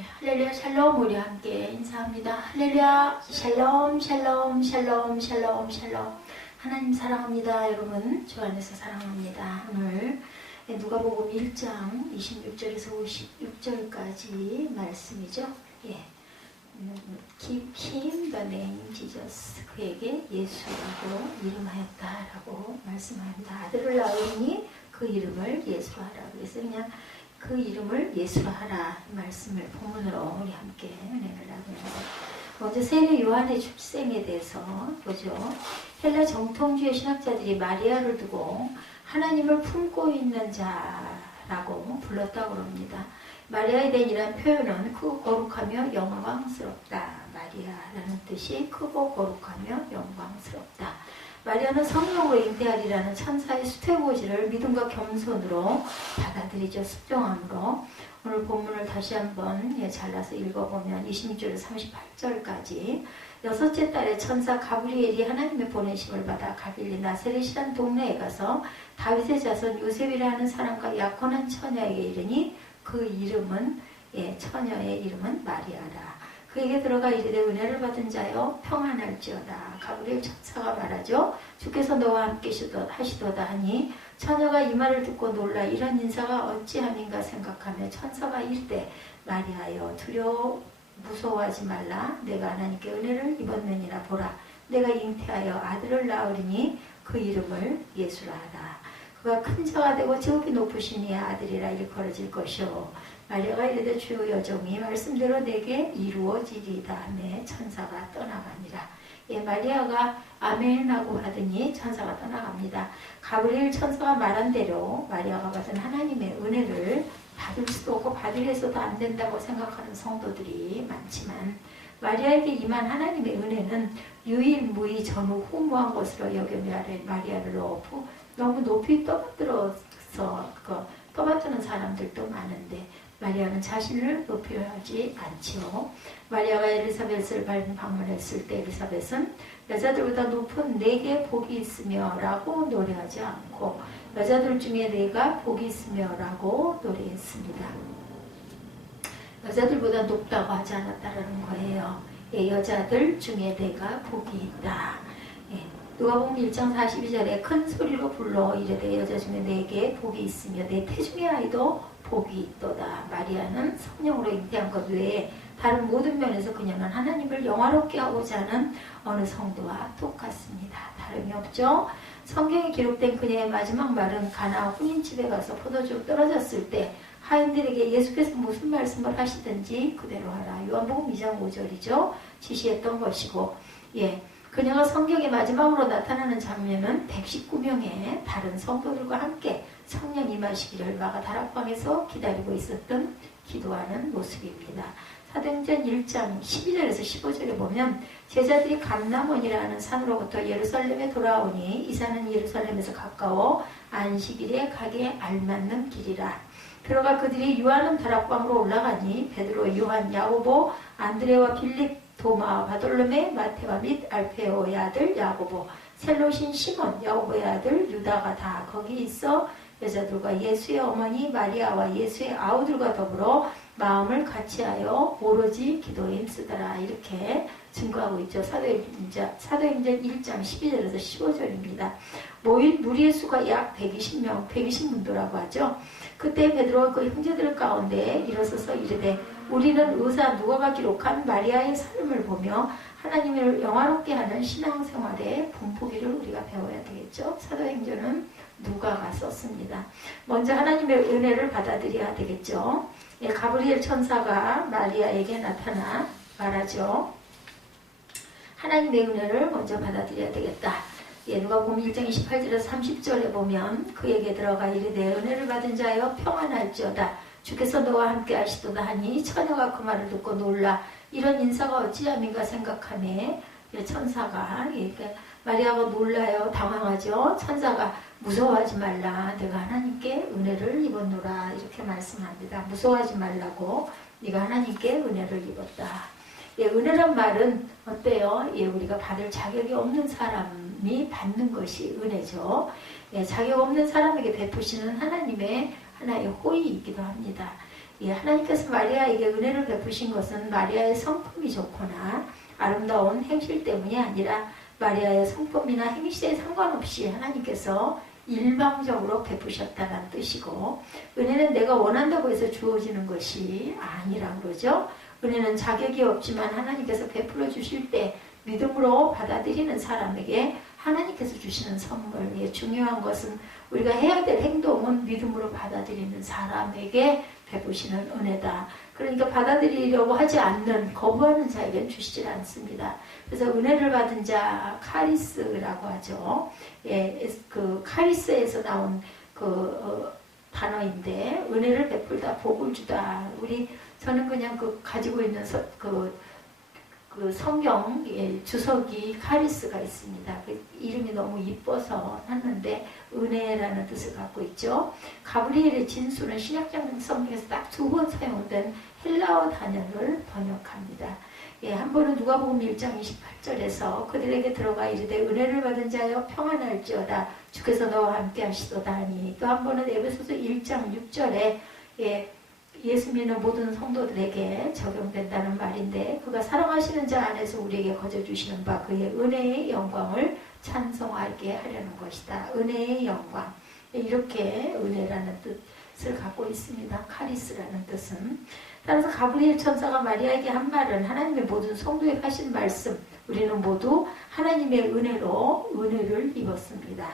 할렐루야 샬롬. 우리 함께 인사합니다. 할렐루야 샬롬 샬롬 샬롬 샬롬 샬롬. 하나님 사랑합니다. 여러분 주 안에서 사랑합니다. 오늘 누가복음 1장 26절에서 56절까지 말씀이죠. Give him the name Jesus. 그에게 예수라고 이름하였다라고 말씀합니다. 아들을 낳으니 그 이름을 예수로 하라. 그래서 그냥 그 이름을 예수로 하라 말씀을 본문으로 우리 함께 은혜를 나누면서 먼저 세례 요한의 출생에 대해서 보죠. 헬라 정통주의 신학자들이 마리아를 두고 하나님을 품고 있는 자라고 불렀다고 합니다. 마리아에 대한 이런 표현은 크고 거룩하며 영광스럽다. 마리아라는 뜻이 크고 거룩하며 영광스럽다. 마리아는 성령으로 잉태하리라는 천사의 수태고지를 믿음과 겸손으로 받아들이죠. 순종함으로. 오늘 본문을 다시 한번 잘라서 읽어보면 26절에서 38절까지 여섯째 달에 천사 가브리엘이 하나님의 보내심을 받아 갈릴리 나사렛이라는 동네에 가서 다윗의 자손 요셉이라는 사람과 약혼한 처녀에게 이르니 그 이름은 처녀의 이름은 마리아라. 그에게 들어가 이르되 은혜를 받은 자여 평안할지어다. 가브리엘 천사가 말하죠. 주께서 너와 함께 하시도다 하니 처녀가 이 말을 듣고 놀라 이런 인사가 어찌함인가 생각하며 천사가 이르되 마리아여 무서워하지 말라. 내가 하나님께 은혜를 입었느니라. 보라 내가 잉태하여 아들을 낳으리니 그 이름을 예수라 하라. 그가 큰 자가 되고 제업이 높으신 이의 아들이라 일컬어질 것이요. 마리아가 이르되 주의 여종이 말씀대로 내게 이루어지리이다 하매 천사가 떠나가니라. 마리아가 아멘하고 하더니 천사가 떠나갑니다. 가브리엘 천사가 말한 대로 마리아가 받은 하나님의 은혜를 받을 수도 없고 받으려서도 안 된다고 생각하는 성도들이 많지만 마리아에게 임한 하나님의 은혜는 유일무이 전후후무한 것으로 여겨 마리아를 너무 높이 떠받들어서 떠받드는 사람들도 많은데 마리아는 자신을 높여하지 않지요. 마리아가 엘리사벳을 방문했을 때 엘리사벳은 여자들보다 높은 내게 복이 있으며 라고 노래하지 않고 여자들 중에 내가 복이 있으며 라고 노래했습니다. 여자들보다 높다고 하지 않았다라는 거예요. 여자들 중에 내가 복이 있다. 누가복음 1장 42절에 큰 소리로 불러 이르되 여자 중에 내게 복이 있으며 내 태중의 아이도 복이 있도다. 마리아는 성령으로 잉태한 것 외에 다른 모든 면에서 그녀는 하나님을 영화롭게 하고자 하는 어느 성도와 똑같습니다. 다름이 없죠. 성경에 기록된 그녀의 마지막 말은 가나 혼인집에 가서 포도주 떨어졌을 때 하인들에게 예수께서 무슨 말씀을 하시든지 그대로 하라. 요한복음 2장 5절이죠. 지시했던 것이고 그녀가 성경의 마지막으로 나타나는 장면은 119명의 다른 성도들과 함께 성령 임하시기를 마가 다락방에서 기다리고 있었던 기도하는 모습입니다. 사도행전 1장 12절에서 15절에 보면 제자들이 감람원이라는 산으로부터 예루살렘에 돌아오니 이 산은 예루살렘에서 가까워 안식일에 가기에 알맞는 길이라. 들어가 그들이 유하는 다락방으로 올라가니 베드로, 요한, 야고보, 안드레와 빌립, 도마, 바돌로메, 마테와 및 알페오의 아들 야고보, 셀롯인 시몬, 야고보의 아들 유다가 다 거기 있어 여자들과 예수의 어머니 마리아와 예수의 아우들과 더불어 마음을 같이하여 오로지 기도에 힘쓰더라. 이렇게 증거하고 있죠. 사도행전 1장 12절에서 15절입니다. 모인 무리의 수가 약 120문도라고 하죠. 그때 베드로가 그 형제들 가운데 일어서서 이르되 우리는 의사 누가가 기록한 마리아의 삶을 보며 하나님을 영화롭게 하는 신앙생활의 분포기를 우리가 배워야 되겠죠. 사도행전은 누가가 썼습니다. 먼저 하나님의 은혜를 받아들여야 되겠죠. 가브리엘 천사가 마리아에게 나타나 말하죠. 하나님의 은혜를 먼저 받아들여야 되겠다. 누가복음 1장 28절에서 30절에 보면 그에게 들어가 이르되 은혜를 받은 자여 평안할지어다. 주께서 너와 함께 하시도다 하니 처녀가 그 말을 듣고 놀라 이런 인사가 어찌함인가 생각하네. 천사가 마리아가 놀라요. 당황하죠. 천사가 무서워하지 말라. 내가 하나님께 은혜를 입었노라. 이렇게 말씀합니다. 무서워하지 말라고. 네가 하나님께 은혜를 입었다. 은혜란 말은 어때요? 우리가 받을 자격이 없는 사람이 받는 것이 은혜죠. 자격 없는 사람에게 베푸시는 하나님의 하나의 호의이기도 합니다. 예, 하나님께서 마리아에게 은혜를 베푸신 것은 마리아의 성품이 좋거나 아름다운 행실 때문이 아니라 마리아의 성품이나 행실에 상관없이 하나님께서 일방적으로 베푸셨다는 뜻이고, 은혜는 내가 원한다고 해서 주어지는 것이 아니라 그러죠. 은혜는 자격이 없지만 하나님께서 베풀어 주실 때 믿음으로 받아들이는 사람에게 하나님께서 주시는 선물. 중요한 것은 우리가 해야 될 행동은 믿음으로 받아들이는 사람에게 베푸시는 은혜다. 그러니까 받아들이려고 하지 않는, 거부하는 자에게는 주시질 않습니다. 그래서 은혜를 받은 자, 카리스라고 하죠. 예, 그 카리스에서 나온 단어인데, 은혜를 베풀다, 복을 주다. 저는 그냥 가지고 있는 그 성경 주석이 카리스가 있습니다. 그 이름이 너무 이뻐서 샀는데 은혜라는 뜻을 갖고 있죠. 가브리엘의 진수는 신약적 성경에서 딱 2번 사용된 헬라어 단어를 번역합니다. 예, 한 번은 누가복음 1장 28절에서 그들에게 들어가 이르되 은혜를 받은 자여 평안할지어다 주께서 너와 함께 하시도다 하니, 또 한 번은 에베소서 1장 6절에 예수 믿는 모든 성도들에게 적용된다는 말인데, 그가 사랑하시는 자 안에서 우리에게 거저주시는 바 그의 은혜의 영광을 찬송하게 하려는 것이다. 은혜의 영광. 이렇게 은혜라는 뜻을 갖고 있습니다. 카리스라는 뜻은. 따라서 가브리엘 천사가 마리아에게 한 말은 하나님의 모든 성도에게 하신 말씀, 우리는 모두 하나님의 은혜로 은혜를 입었습니다.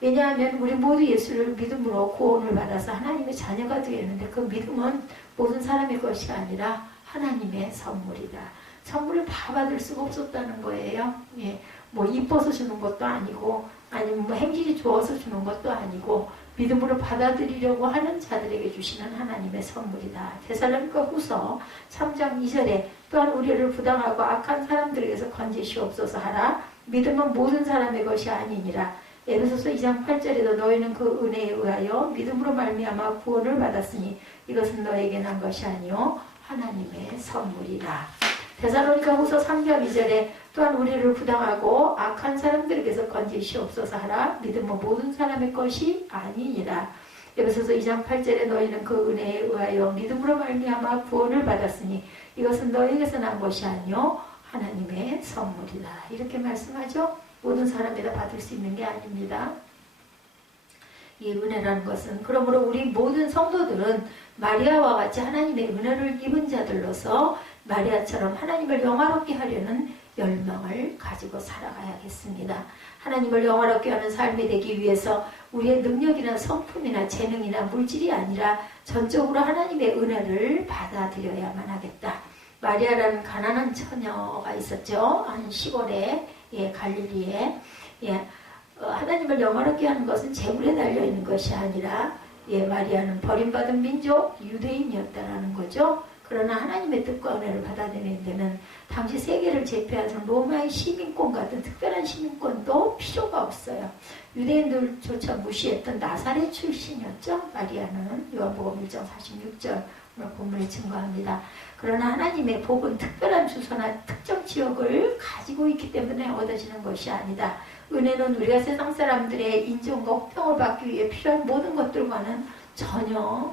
왜냐하면 우리 모두 예수를 믿음으로 구원을 받아서 하나님의 자녀가 되었는데, 그 믿음은 모든 사람의 것이 아니라 하나님의 선물이다. 선물을 다 받을 수가 없었다는 거예요. 예, 뭐 이뻐서 주는 것도 아니고, 아니면 뭐 행실이 좋아서 주는 것도 아니고, 믿음으로 받아들이려고 하는 자들에게 주시는 하나님의 선물이다. 데살로니가 후서 3장 2절에 또한 우리를 부당하고 악한 사람들에게서 건지시옵소서 하라. 믿음은 모든 사람의 것이 아니니라. 에베소서 2장 8절에도 너희는 그 은혜에 의하여 믿음으로 말미암아 구원을 받았으니 이것은 너에게 난 것이 아니요 하나님의 선물이라. 데살로니가 후서 3장 2절에 또한 우리를 부당하고 악한 사람들에게서 건지시옵소서 하라. 믿음은 모든 사람의 것이 아니니라. 에베소서 2장 8절에 너희는 그 은혜에 의하여 믿음으로 말미암아 구원을 받았으니 이것은 너에게서 난 것이 아니요 하나님의 선물이다. 이렇게 말씀하죠. 모든 사람이 다 받을 수 있는 게 아닙니다. 이 은혜라는 것은, 그러므로 우리 모든 성도들은 마리아와 같이 하나님의 은혜를 입은 자들로서 마리아처럼 하나님을 영화롭게 하려는 열망을 가지고 살아가야겠습니다. 하나님을 영화롭게 하는 삶이 되기 위해서 우리의 능력이나 성품이나 재능이나 물질이 아니라 전적으로 하나님의 은혜를 받아들여야만 하겠다. 마리아라는 가난한 처녀가 있었죠. 한 시골에, 갈릴리에. 하나님을 영화롭게 하는 것은 재물에 달려있는 것이 아니라, 마리아는 버림받은 민족, 유대인이었다라는 거죠. 그러나 하나님의 뜻과 은혜를 받아들이는 데는 당시 세계를 제패하던 로마의 시민권 같은 특별한 시민권도 필요가 없어요. 유대인들조차 무시했던 나사렛 출신이었죠. 마리아는 요한복음 1장 46절 오늘 본문에 증거합니다. 그러나 하나님의 복은 특별한 주소나 특정 지역을 가지고 있기 때문에 얻어지는 것이 아니다. 은혜는 우리가 세상 사람들의 인정과 호평을 받기 위해 필요한 모든 것들과는 전혀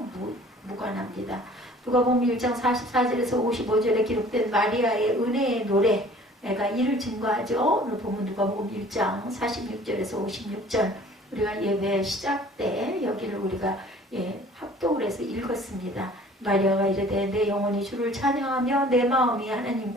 무관합니다. 누가복음 1장 44절에서 55절에 기록된 마리아의 은혜의 노래가 이를 증거하죠. 오늘 보면 누가복음 1장 46절에서 56절, 우리가 예배 시작 때 여기를 우리가 합독을 해서 읽었습니다. 마리아가 이르되 내 영혼이 주를 찬양하며 내 마음이 하나님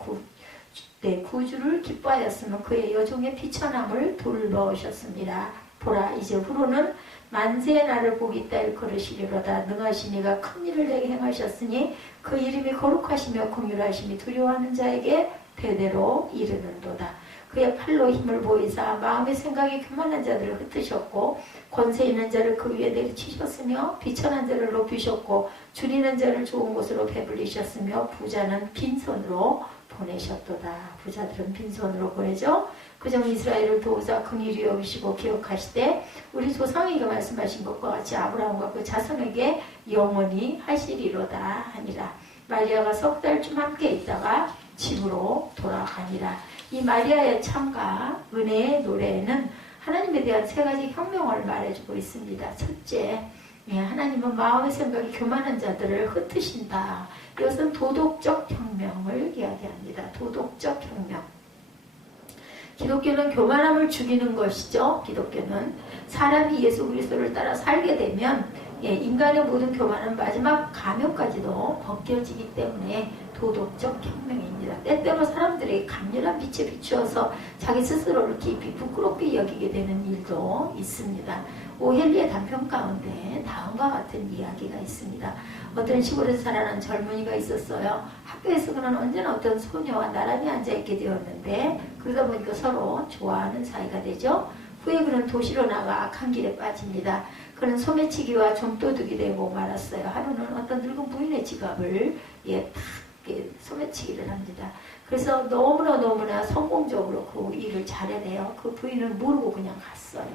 내 구주를 기뻐하였으면 그의 여종의 비천함을 돌보셨습니다. 보라, 이제 후로는 만세의 날을 보기 따 일컬으시리로다. 능하신 이가 큰 일을 내게 행하셨으니 그 이름이 거룩하시며 긍휼하심이 두려워하는 자에게 대대로 이르는도다. 그의 팔로 힘을 보이사 마음의 생각이 교만한 자들을 흩으셨고 권세 있는 자를 그 위에 내리치셨으며 비천한 자를 높이셨고 줄이는 자를 좋은 곳으로 배불리셨으며 부자는 빈손으로 보내셨도다. 부자들은 빈손으로 보내죠. 그정 이스라엘을 도우사 긍휼히 여기시고 기억하시되 우리 조상에게 말씀하신 것과 같이 아브라함과 그 자손에게 영원히 하시리로다 하니라. 마리아가 석 달쯤 함께 있다가 집으로 돌아가니라. 이 마리아의 참가 은혜의 노래에는 하나님에 대한 세 가지 혁명을 말해주고 있습니다. 첫째, 예, 하나님은 마음의 생각이 교만한 자들을 흩으신다. 이것은 도덕적 혁명을 이야기합니다. 도덕적 혁명. 기독교는 교만함을 죽이는 것이죠. 기독교는 사람이 예수 그리스도를 따라 살게 되면 인간의 모든 교만은 마지막 가면까지도 벗겨지기 때문에 도덕적 혁명입니다. 때때로 사람들에게 강렬한 빛에 비추어서 자기 스스로를 깊이 부끄럽게 여기게 되는 일도 있습니다. 오헬리의 단편 가운데 다음과 같은 이야기가 있습니다. 어떤 시골에서 살아난 젊은이가 있었어요. 학교에서 그는 언제나 어떤 소녀와 나란히 앉아있게 되었는데 그러다 보니까 서로 좋아하는 사이가 되죠. 후에 그는 도시로 나가 악한 길에 빠집니다. 그는 소매치기와 좀도둑이 되고 말았어요. 하루는 어떤 늙은 부인의 지갑을 탁 소매치기를 합니다. 그래서 너무나 성공적으로 그 일을 잘해내요. 그 부인은 모르고 그냥 갔어요.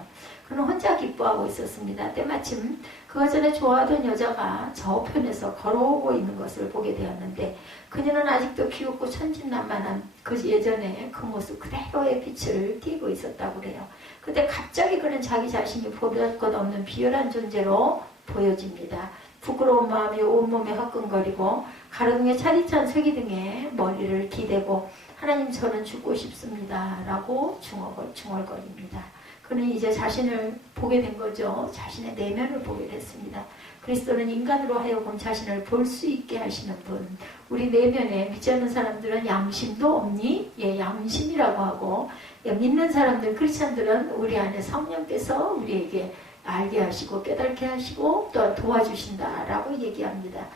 그는 혼자 기뻐하고 있었습니다. 때마침 그가 전에 좋아하던 여자가 저편에서 걸어오고 있는 것을 보게 되었는데 그녀는 아직도 귀엽고 천진난만한 그 예전에 그 모습 그대로의 빛을 띠고 있었다고 그래요. 그때 갑자기 그는 자기 자신이 보잘 것 없는 비열한 존재로 보여집니다. 부끄러운 마음이 온몸에 화끈거리고 가로등에 차디찬 쇠기등에 머리를 기대고 하나님 저는 죽고 싶습니다 라고 중얼거립니다. 그는 이제 자신을 보게 된 거죠. 자신의 내면을 보게 됐습니다. 그리스도는 인간으로 하여금 자신을 볼 수 있게 하시는 분. 우리 내면에 믿지 않는 사람들은 양심도 없니? 예, 양심이라고 하고 믿는 사람들, 크리스찬들은 우리 안에 성령께서 우리에게 알게 하시고 깨닫게 하시고 또 도와주신다라고 얘기합니다.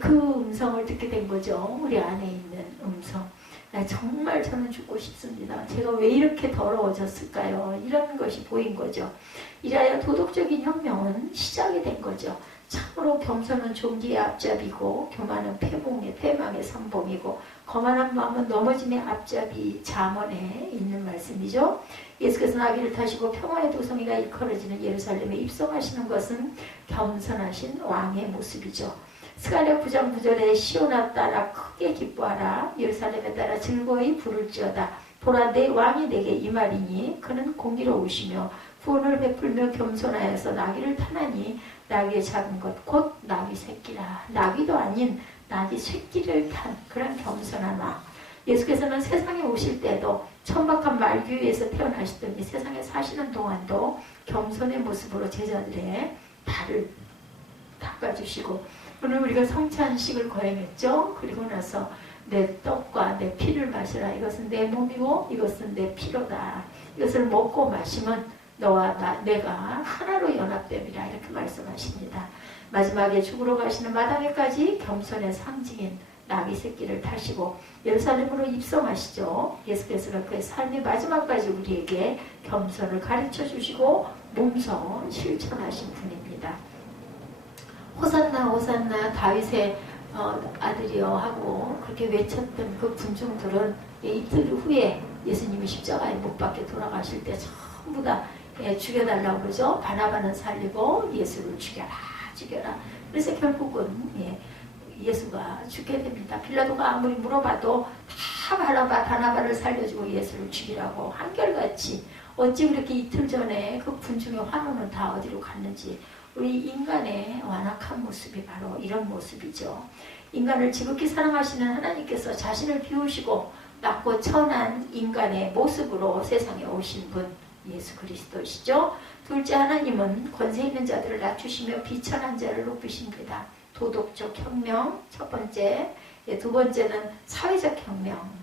그 음성을 듣게 된 거죠. 우리 안에 있는 음성. 정말 저는 죽고 싶습니다. 제가 왜 이렇게 더러워졌을까요? 이런 것이 보인 거죠. 이라여 도덕적인 혁명은 시작이 된 거죠. 참으로 겸손은 종기의 앞잡이고 교만은 패망의 선봉이고 거만한 마음은 넘어짐의 앞잡이 잠언에 있는 말씀이죠. 예수께서 나귀를 타시고 평화의 도성이가 일컬어지는 예루살렘에 입성하시는 것은 겸손하신 왕의 모습이죠. 스가랴 9장 9절에 시온아 따라 크게 기뻐하라. 예루살렘에 따라 즐거이 부를지어다. 보라 내 왕이 내게 임하리니 그는 공의로우시며 구원을 베풀며 겸손하여서 나귀를 타나니 나귀의 작은 것 곧 나귀 새끼라. 나귀도 아닌 나귀 새끼를 탄 그런 겸손한 왕. 예수께서는 세상에 오실 때도 천박한 말귀에서 태어나시더니 세상에 사시는 동안도 겸손의 모습으로 제자들의 발을 닦아주시고 오늘 우리가 성찬식을 거행했죠. 그리고 나서 내 떡과 내 피를 마시라. 이것은 내 몸이고 이것은 내 피로다. 이것을 먹고 마시면 너와 내가 하나로 연합됨이라 이렇게 말씀하십니다. 마지막에 죽으러 가시는 마당에까지 겸손의 상징인 나귀 새끼를 타시고 예루살렘으로 입성하시죠. 예수께서는 그의 삶의 마지막까지 우리에게 겸손을 가르쳐 주시고 몸소 실천하신 분입니다. 호산나 호산나 다윗의 아들이여 하고 그렇게 외쳤던 그 군중들은 이틀 후에 예수님이 십자가에 못 박혀 돌아가실 때 전부 다 죽여달라고 그러죠. 바나바는 살리고 예수를 죽여라. 그래서 결국은 예수가 죽게 됩니다. 빌라도가 아무리 물어봐도 다 바나바를 살려주고 예수를 죽이라고 한결같이 어찌 그렇게 이틀 전에 그 군중의 환호는 다 어디로 갔는지 우리 인간의 완악한 모습이 바로 이런 모습이죠. 인간을 지극히 사랑하시는 하나님께서 자신을 비우시고 낮고 천한 인간의 모습으로 세상에 오신 분 예수 그리스도시죠. 둘째 하나님은 권세 있는 자들을 낮추시며 비천한 자를 높이십니다. 도덕적 혁명 첫 번째, 두 번째는 사회적 혁명.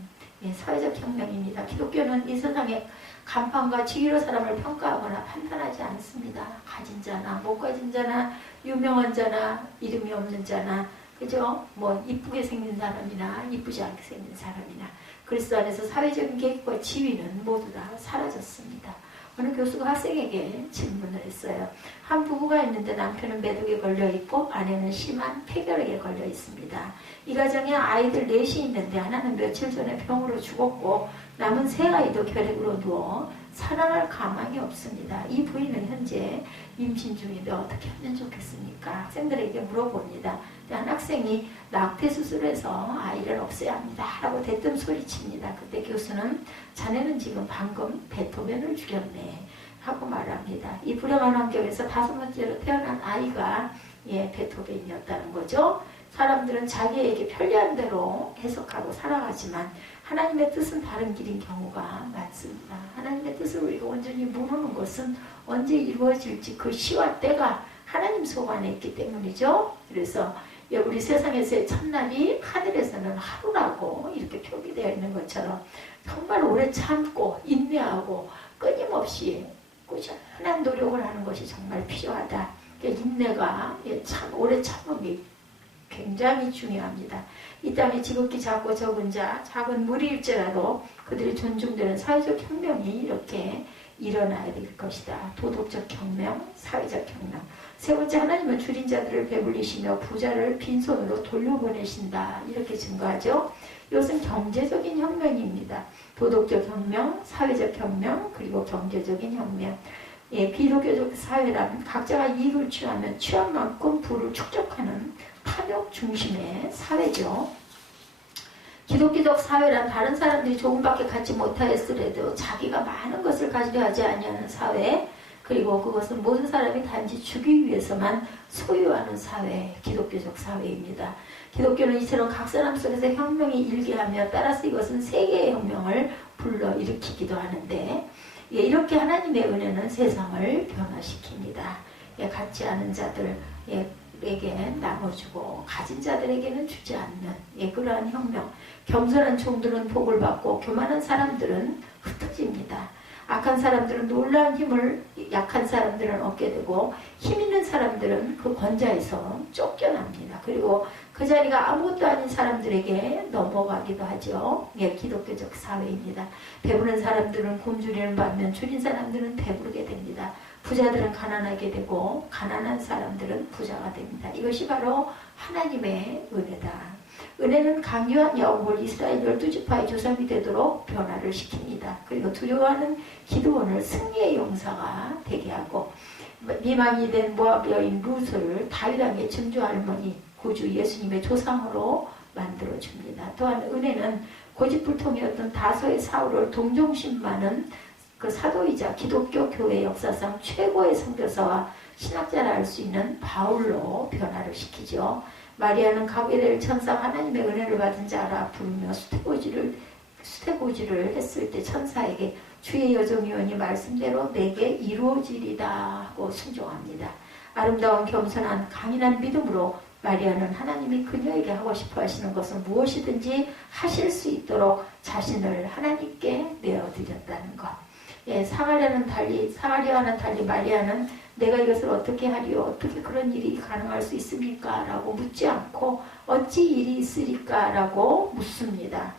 사회적 혁명입니다. 기독교는 이 세상에 간판과 직위로 사람을 평가하거나 판단하지 않습니다. 가진 자나 못 가진 자나 유명한 자나 이름이 없는 자나 그죠? 이쁘게 생긴 사람이나 이쁘지 않게 생긴 사람이나 그리스도 안에서 사회적인 계급과 지위는 모두 다 사라졌습니다. 어느 교수가 학생에게 질문을 했어요. 한 부부가 있는데 남편은 매독에 걸려있고 아내는 심한 폐결핵에 걸려 있습니다. 이 가정에 아이들 넷이 있는데 하나는 며칠 전에 병으로 죽었고 남은 세 아이도 결핵으로 누워 살아날 가망이 없습니다. 이 부인은 현재 임신 중인데 어떻게 하면 좋겠습니까? 학생들에게 물어봅니다. 한 학생이 낙태 수술해서 아이를 없애야 합니다 라고 대뜸 소리칩니다. 그때 교수는 자네는 지금 방금 베토벤을 죽였네. 하고 말합니다. 이 불행한 환경에서 5번째로 태어난 아이가 베토벤이었다는 거죠. 사람들은 자기에게 편리한 대로 해석하고 살아가지만 하나님의 뜻은 다른 길인 경우가 많습니다. 하나님의 뜻을 우리가 온전히 모르는 것은 언제 이루어질지 그 시와 때가 하나님 손 안에 있기 때문이죠. 그래서 우리 세상에서의 첫날이 하늘에서는 하루라고 이렇게 표기되어 있는 것처럼 정말 오래 참고 인내하고 끊임없이 꾸준한 노력을 하는 것이 정말 필요하다. 인내가 참 오래 참음이 굉장히 중요합니다. 이 땅에 지극히 작고 적은 자, 작은 무리일지라도 그들이 존중되는 사회적 혁명이 이렇게 일어나야 될 것이다. 도덕적 혁명, 사회적 혁명. 세 번째, 하나님은 줄인 자들을 배불리시며 부자를 빈손으로 돌려보내신다. 이렇게 증거하죠. 이것은 경제적인 혁명입니다. 도덕적 혁명, 사회적 혁명, 그리고 경제적인 혁명. 비도교적 사회란 각자가 이익을 취하면 취한 만큼 부를 축적하는 탐욕 중심의 사회죠. 기독교적 사회란 다른 사람들이 조금밖에 갖지 못하였으려도 자기가 많은 것을 가지려 하지 아니하는 사회, 그리고 그것은 모든 사람이 단지 주기 위해서만 소유하는 사회, 기독교적 사회입니다. 기독교는 이처럼 각 사람 속에서 혁명이 일게하며 따라서 이것은 세계의 혁명을 불러일으키기도 하는데, 이렇게 하나님의 은혜는 세상을 변화시킵니다. 갖지 않은 자들에게 나눠주고 가진 자들에게는 주지 않는 그러한 혁명. 겸손한 종들은 복을 받고 교만한 사람들은 흩어집니다. 악한 사람들은 놀라운 힘을 약한 사람들은 얻게 되고 힘 있는 사람들은 그 권좌에서 쫓겨납니다. 그리고 그 자리가 아무것도 아닌 사람들에게 넘어가기도 하죠. 기독교적 사회입니다. 배부른 사람들은 굶주리는 반면 줄인 사람들은 배부르게 됩니다. 부자들은 가난하게 되고 가난한 사람들은 부자가 됩니다. 이것이 바로 하나님의 은혜다. 은혜는 강요한 야곱을 이스라엘 12지파의 조상이 되도록 변화를 시킵니다. 그리고 두려워하는 기드온을 승리의 용사가 되게 하고 미망이 된 모압 여인 룻을 다윗 왕의 증조 할머니 구주 예수님의 조상으로 만들어줍니다. 또한 은혜는 고집불통이었던 다소의 사울을 동정심 많은 그 사도이자 기독교 교회 역사상 최고의 선교사와 신학자라 할 수 있는 바울로 변화를 시키죠. 마리아는 가브리엘 천사 하나님의 은혜를 받은 자라 부르며 수태고지를 했을 때 천사에게 주의 여종이오니 말씀대로 내게 이루어지리다 하고 순종합니다. 아름다운 겸손한 강인한 믿음으로 마리아는 하나님이 그녀에게 하고 싶어 하시는 것은 무엇이든지 하실 수 있도록 자신을 하나님께 내어드렸다는 것. 사가랴와는 달리 마리아는 내가 이것을 어떻게 하리요? 어떻게 그런 일이 가능할 수 있습니까? 라고 묻지 않고 어찌 일이 있으리까? 라고 묻습니다.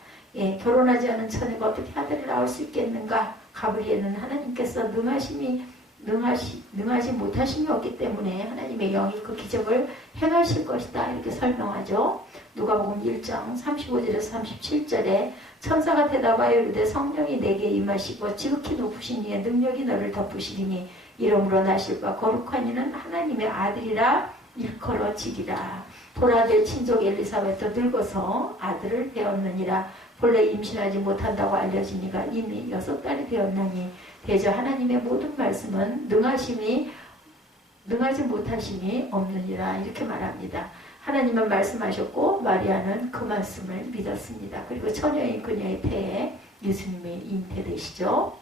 결혼하지 않은 처녀가 어떻게 아들을 낳을 수 있겠는가? 가브리엘은 하나님께서 능하지 못하심이 없기 때문에 하나님의 영이 그 기적을 행하실 것이다. 이렇게 설명하죠. 누가복음 1장 35절에서 37절에 천사가 대답하여 이르되 성령이 내게 임하시고 지극히 높으신 이의 능력이 너를 덮으시리니 이름으로 나실 바 거룩한 이는 하나님의 아들이라 일컬어지리라. 보라될 친족 엘리사벳도 늙어서 아들을 배웠느니라. 본래 임신하지 못한다고 알려지니가 이미 6달이 되었나니 대저 하나님의 모든 말씀은 능하지 못하심이 없느니라. 이렇게 말합니다. 하나님은 말씀하셨고 마리아는 그 말씀을 믿었습니다. 그리고 처녀인 그녀의 태에 예수님이 잉태되시죠.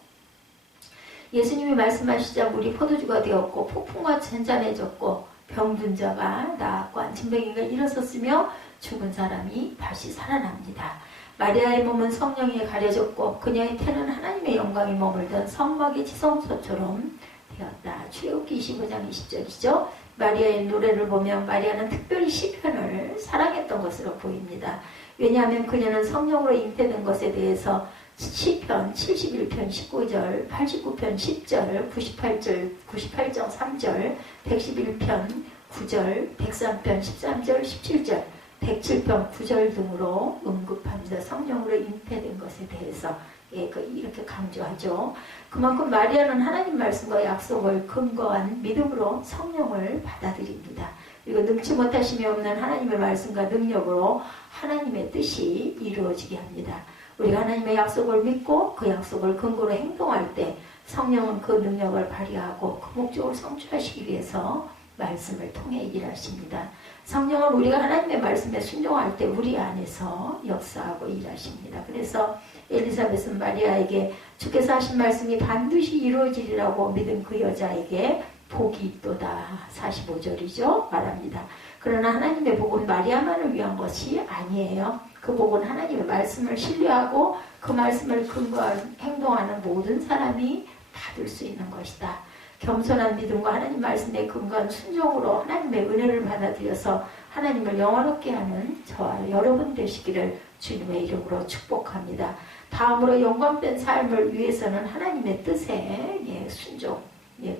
예수님이 말씀하시자 물이 포도주가 되었고 폭풍과 잔잔해졌고 병든 자가 나았고 안진뱅이가 일어섰으며 죽은 사람이 다시 살아납니다. 마리아의 몸은 성령에 가려졌고 그녀의 태는 하나님의 영광이 머물던 성막의 지성소처럼 되었다. 출애굽기 25장 20절이죠. 마리아의 노래를 보면 마리아는 특별히 시편을 사랑했던 것으로 보입니다. 왜냐하면 그녀는 성령으로 잉태된 것에 대해서 시편 71편 19절, 89편 10절, 98장 3절, 111편 9절, 103편 13절, 17절, 107편 9절 등으로 언급합니다. 성령으로 잉태된 것에 대해서 이렇게 강조하죠. 그만큼 마리아는 하나님 말씀과 약속을 근거한 믿음으로 성령을 받아들입니다. 그리고 능치 못하심이 없는 하나님의 말씀과 능력으로 하나님의 뜻이 이루어지게 합니다. 우리가 하나님의 약속을 믿고 그 약속을 근거로 행동할 때 성령은 그 능력을 발휘하고 그 목적을 성취하시기 위해서 말씀을 통해 일하십니다. 성령은 우리가 하나님의 말씀에 순종할 때 우리 안에서 역사하고 일하십니다. 그래서 엘리사벳은 마리아에게 주께서 하신 말씀이 반드시 이루어지리라고 믿은 그 여자에게 복이 있도다. 45절이죠. 말합니다. 그러나 하나님의 복은 마리아만을 위한 것이 아니에요. 그 복은 하나님의 말씀을 신뢰하고 그 말씀을 근거하고 행동하는 모든 사람이 받을 수 있는 것이다. 겸손한 믿음과 하나님 말씀에 근거한 순종으로 하나님의 은혜를 받아들여서 하나님을 영원롭게 하는 저와 여러분 되시기를 주님의 이름으로 축복합니다. 다음으로 영광된 삶을 위해서는 하나님의 뜻에 순종,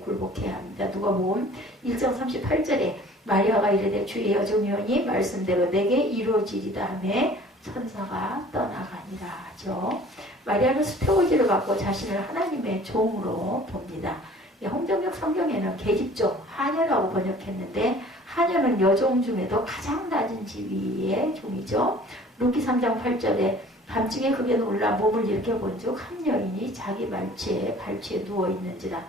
굴복해야 합니다. 누가복음 1장 38절에 마리아가 이르되 주의 여종이오니 말씀대로 내게 이루어지리다 하며 천사가 떠나가니라 하죠. 마리아는 수표의지를 갖고 자신을 하나님의 종으로 봅니다. 홍정역 성경에는 계집종, 하녀라고 번역했는데 하녀는 여종 중에도 가장 낮은 지위의 종이죠. 루키 3장 8절에 밤중에 극에 놀라 몸을 일으켜본즉 한 여인이 자기 발치에 누워있는지라.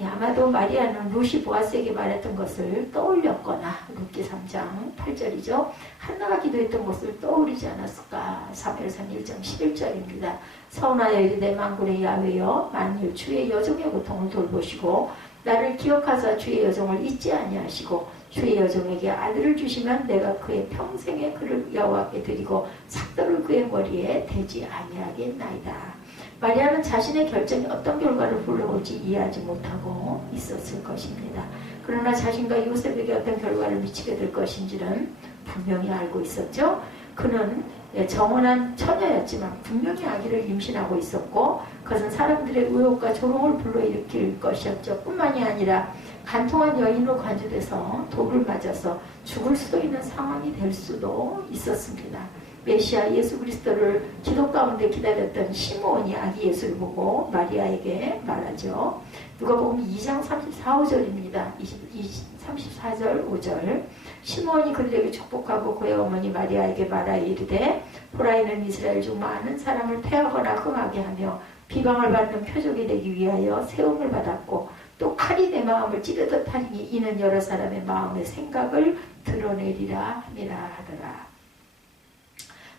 아마도 마리아는 루시 보아스에게 말했던 것을 떠올렸거나 루키 3장 8절이죠. 한나가 기도했던 것을 떠올리지 않았을까. 사무엘상 1장 11절입니다. 서운하여 이르되 만군의 야훼여 만일 주의 여종의 고통을 돌보시고 나를 기억하사 주의 여종을 잊지 아니하시고 주의 여종에게 아들을 주시면 내가 그의 평생에 그를 여호와께 드리고 삭도를 그의 머리에 대지 아니하겠나이다. 마리아는 자신의 결정이 어떤 결과를 불러올지 이해하지 못하고 있었을 것입니다. 그러나 자신과 요셉에게 어떤 결과를 미치게 될 것인지는 분명히 알고 있었죠. 그는 정혼한 처녀였지만 분명히 아기를 임신하고 있었고 그것은 사람들의 의혹과 조롱을 불러일으킬 것이었죠. 뿐만이 아니라 간통한 여인으로 간주돼서 독을 맞아서 죽을 수도 있는 상황이 될 수도 있었습니다. 메시아 예수 그리스도를 기도 가운데 기다렸던 시므온이 아기 예수를 보고 마리아에게 말하죠. 누가복음 2장 34절입니다. 34절 5절 시므온이 그들에게 축복하고 그의 어머니 마리아에게 말하여 이르되 보라 이는 이스라엘 중 많은 사람을 패하거나 흥하게 하며 비방을 받는 표적이 되기 위하여 세움을 받았고 또 칼이 내 마음을 찌르듯 하리니 이는 여러 사람의 마음의 생각을 드러내리라 함이라 하더라.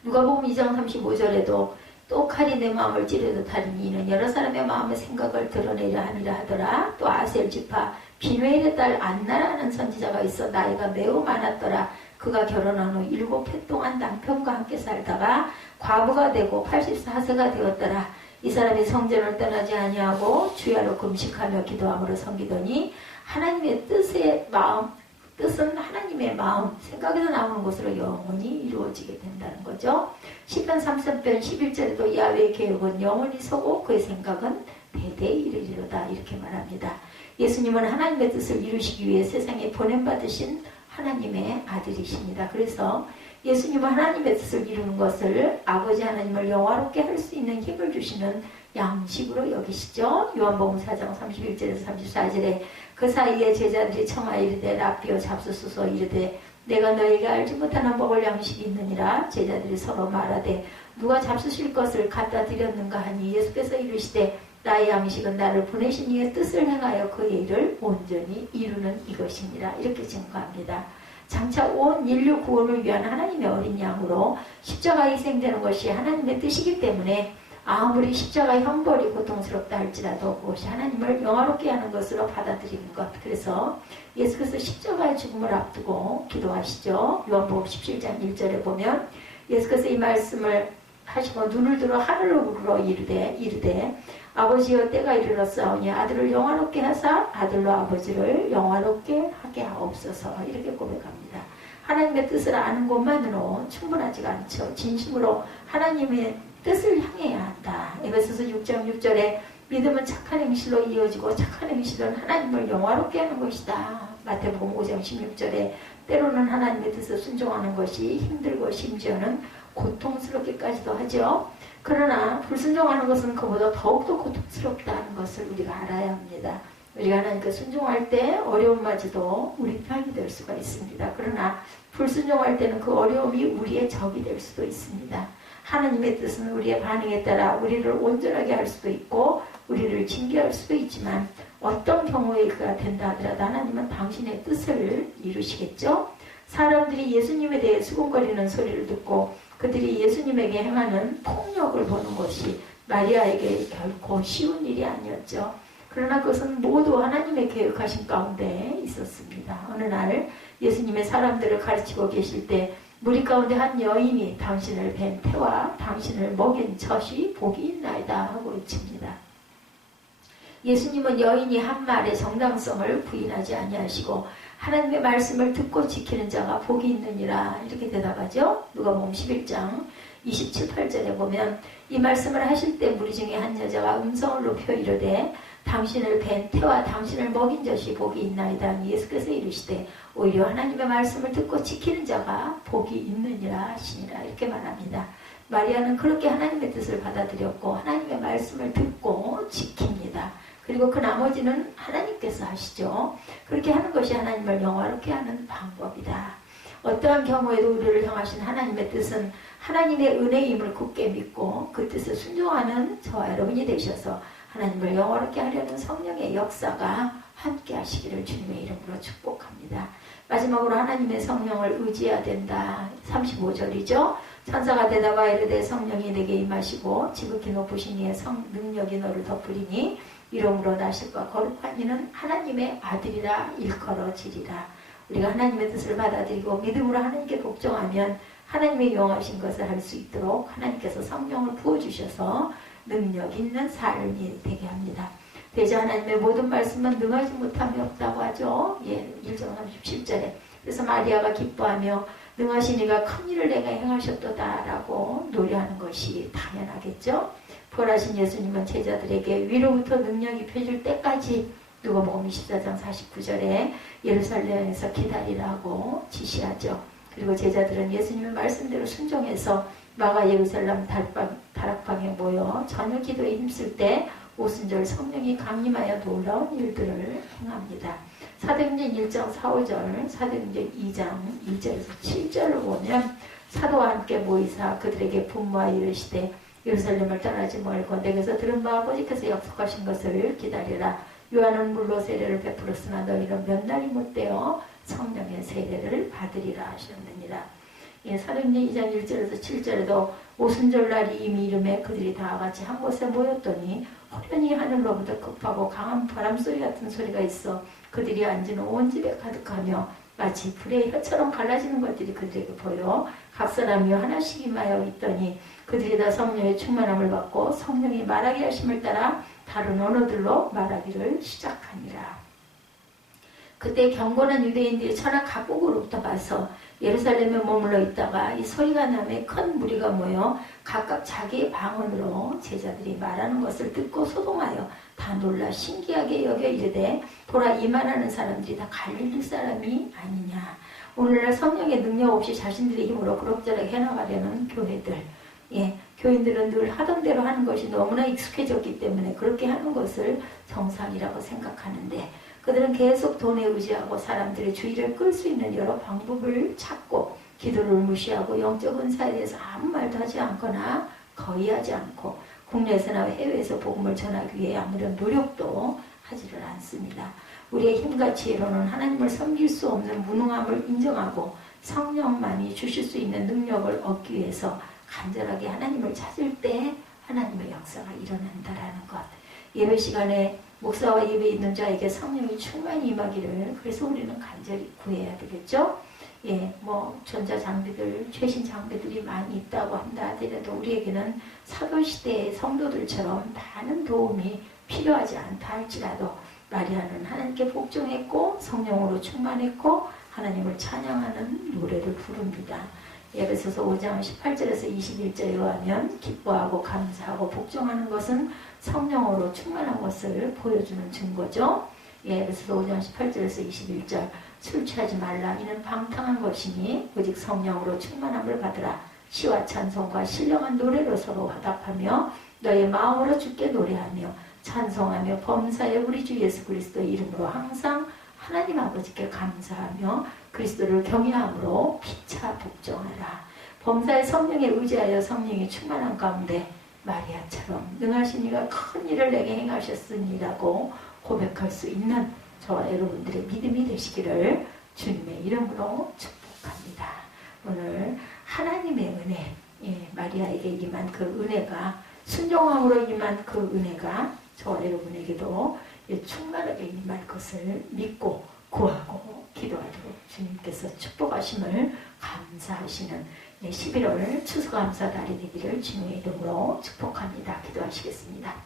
누가복음 2장 35절에도 또 칼이 내 마음을 찌르듯 하리니 이는 여러 사람의 마음의 생각을 드러내리라 함이라 하더라. 또 아셀 지파 비누엘의 딸 안나라는 선지자가 있어 나이가 매우 많았더라. 그가 결혼한 후 7해 동안 남편과 함께 살다가 과부가 되고 84세가 되었더라. 이 사람이 성전을 떠나지 아니하고 주야로 금식하며 기도함으로 섬기더니 하나님의 뜻은 하나님의 마음, 생각에서 나오는 것으로 영원히 이루어지게 된다는 거죠. 시편 33편 11절에도 야훼의 계획은 영원히 서고 그의 생각은 대대에 이르리로다 이렇게 말합니다. 예수님은 하나님의 뜻을 이루시기 위해 세상에 보냄받으신 하나님의 아들이십니다. 그래서 예수님은 하나님의 뜻을 이루는 것을 아버지 하나님을 영화롭게 할 수 있는 힘을 주시는 양식으로 여기시죠. 요한복음 4장 31절에서 34절에 그 사이에 제자들이 청하여 이르되 랍비여 잡수소서 이르되 내가 너에게 알지 못하는 먹을 양식이 있느니라. 제자들이 서로 말하되 누가 잡수실 것을 갖다 드렸는가 하니 예수께서 이르시되 나의 양식은 나를 보내신 이의 뜻을 행하여 그의 일을 온전히 이루는 이것이니라. 이렇게 증거합니다. 장차 온 인류 구원을 위한 하나님의 어린 양으로 십자가에 희생되는 것이 하나님의 뜻이기 때문에 아무리 십자가의 형벌이 고통스럽다 할지라도 그것이 하나님을 영화롭게 하는 것으로 받아들이는 것. 그래서 예수께서 십자가의 죽음을 앞두고 기도하시죠. 요한복음 17장 1절에 보면 예수께서 이 말씀을 하시고 눈을 들어 하늘로 부르러 이르되 아버지여 때가 이르렀사오니 아들을 영화롭게 하사 아들로 아버지를 영화롭게 하게 하옵소서. 이렇게 고백합니다. 하나님의 뜻을 아는 것만으로 충분하지가 않죠. 진심으로 하나님의 뜻을 향해야 한다. 에베소서 6장 6절에 믿음은 착한 행실로 이어지고 착한 행실은 하나님을 영화롭게 하는 것이다. 마태복음 5장 16절에 때로는 하나님의 뜻을 순종하는 것이 힘들고 심지어는 고통스럽기까지도 하죠. 그러나 불순종하는 것은 그보다 더욱더 고통스럽다는 것을 우리가 알아야 합니다. 우리가 하나님께 순종할 때 어려움마저도 우리 편이 될 수가 있습니다. 그러나 불순종할 때는 그 어려움이 우리의 적이 될 수도 있습니다. 하나님의 뜻은 우리의 반응에 따라 우리를 온전하게 할 수도 있고 우리를 징계할 수도 있지만 어떤 경우가 된다 하더라도 하나님은 당신의 뜻을 이루시겠죠. 사람들이 예수님에 대해 수군거리는 소리를 듣고 그들이 예수님에게 행하는 폭력을 보는 것이 마리아에게 결코 쉬운 일이 아니었죠. 그러나 그것은 모두 하나님의 계획하신 가운데 있었습니다. 어느 날 예수님의 사람들을 가르치고 계실 때 무리 가운데 한 여인이 당신을 뵌 태와 당신을 먹인 젖이 복이 있나이다 하고 외칩니다. 예수님은 여인이 한 말의 정당성을 부인하지 아니하시고 하나님의 말씀을 듣고 지키는 자가 복이 있느니라 이렇게 대답하죠. 누가복음 11장 27, 8절에 보면 이 말씀을 하실 때 무리 중에 한 여자가 음성을 높여 이르되 당신을 뵌 태와 당신을 먹인 젖이 복이 있나이다. 예수께서 이르시되 오히려 하나님의 말씀을 듣고 지키는 자가 복이 있느니라 하시니라 이렇게 말합니다. 마리아는 그렇게 하나님의 뜻을 받아들였고 하나님의 말씀을 듣고 지킵니다. 그리고 그 나머지는 하나님께서 하시죠. 그렇게 하는 것이 하나님을 영화롭게 하는 방법이다. 어떠한 경우에도 우리를 향하신 하나님의 뜻은 하나님의 은혜임을 굳게 믿고 그 뜻에 순종하는 저와 여러분이 되셔서 하나님을 영화롭게 하려는 성령의 역사가 함께 하시기를 주님의 이름으로 축복합니다. 마지막으로 하나님의 성령을 의지해야 된다. 35절이죠. 천사가 대답하여 이르되 성령이 내게 임하시고 지극히 높으신 이의 능력이 너를 덮으리니 이름으로 나실과 거룩한 이는 하나님의 아들이라 일컬어지리라. 우리가 하나님의 뜻을 받아들이고 믿음으로 하나님께 복종하면 하나님의 용하신 것을 할 수 있도록 하나님께서 성령을 부어주셔서 능력 있는 삶이 되게 합니다. 대저 하나님의 모든 말씀은 능하지 못함이 없다고 하죠. 1장 37절에. 그래서 마리아가 기뻐하며 능하신 이가 큰 일을 내가 행하셨도다 라고 노래하는 것이 당연하겠죠. 부활하신 예수님은 제자들에게 위로부터 능력이 펴질 때까지 누가복음 24장 49절에 예루살렘에서 기다리라고 지시하죠. 그리고 제자들은 예수님의 말씀대로 순종해서 마가 예루살렘 다락방에 모여 저녁 기도에 힘쓸 때 오순절 성령이 강림하여 놀라운 일들을 행합니다. 사도행전 1장 4, 5절, 사도행전 2장 1절에서 7절을 보면 사도와 함께 모이사 그들에게 분모하여 이르시되 예루살렘을 떠나지 말고 내게서 들은 바와 꼬집혀서 약속하신 것을 기다리라. 요한은 물로 세례를 베풀었으나 너희는 몇 날이 못되어 성령의 세례를 받으리라 하셨느니라. 사도행전 2장 1절에서 7절에도 오순절날이 이미 이름에 그들이 다 같이 한 곳에 모였더니 호련히 하늘로부터 급하고 강한 바람소리 같은 소리가 있어 그들이 앉은 온 집에 가득하며 마치 불의 혀처럼 갈라지는 것들이 그들에게 보여 각 사람이 하나씩 임하여 있더니 그들이 다 성령의 충만함을 받고 성령이 말하게 하심을 따라 다른 언어들로 말하기를 시작하니라. 그때 경건한 유대인들이 천하 각국으로부터 와서 예루살렘에 머물러 있다가 이 소리가 나매 큰 무리가 모여 각각 자기의 방언으로 제자들이 말하는 것을 듣고 소동하여 다 놀라 신기하게 여겨 이르되 보라 이만하는 사람들이 다 갈릴리 사람이 아니냐. 오늘날 성령의 능력 없이 자신들의 힘으로 그럭저럭 해나가려는 교회들, 교인들은 늘 하던 대로 하는 것이 너무나 익숙해졌기 때문에 그렇게 하는 것을 정상이라고 생각하는데 그들은 계속 돈에 의지하고 사람들의 주의를 끌 수 있는 여러 방법을 찾고 기도를 무시하고 영적 은사에 대해서 아무 말도 하지 않거나 거의 하지 않고 국내에서나 해외에서 복음을 전하기 위해 아무런 노력도 하지를 않습니다. 우리의 힘과 지혜로는 하나님을 섬길 수 없는 무능함을 인정하고 성령만이 주실 수 있는 능력을 얻기 위해서 간절하게 하나님을 찾을 때 하나님의 역사가 일어난다라는 것. 예배 시간에 목사와 예배 있는 자에게 성령이 충만히 임하기를 그래서 우리는 간절히 구해야 되겠죠. 전자장비들, 최신 장비들이 많이 있다고 한다 하더라도 우리에게는 사도시대의 성도들처럼 많은 도움이 필요하지 않다 할지라도 마리아는 하나님께 복종했고 성령으로 충만했고 하나님을 찬양하는 노래를 부릅니다. 에베소서 5장 18절에서 21절에 의하면 기뻐하고 감사하고 복종하는 것은 성령으로 충만한 것을 보여주는 증거죠. 에베소서 5장 18절에서 21절 술 취하지 말라 이는 방탕한 것이니 오직 성령으로 충만함을 받으라. 시와 찬송과 신령한 노래로 서로 화답하며 너의 마음으로 주께 노래하며 찬송하며 범사에 우리 주 예수 그리스도의 이름으로 항상 하나님 아버지께 감사하며 그리스도를 경외함으로 피차 복종하라. 범사의 성령에 의지하여 성령이 충만한 가운데 마리아처럼 능하신 이가 큰 일을 내게 행하셨으니라고 고백할 수 있는 저와 여러분들의 믿음이 되시기를 주님의 이름으로 축복합니다. 오늘 하나님의 은혜, 마리아에게 임한 그 은혜가, 순종함으로 임한 그 은혜가 저와 여러분에게도 충만하게 임할 것을 믿고 구하고 기도하도록 주님께서 축복하심을 감사하시는 11월 추수감사달이 되기를 주님의 이름으로 축복합니다. 기도하시겠습니다.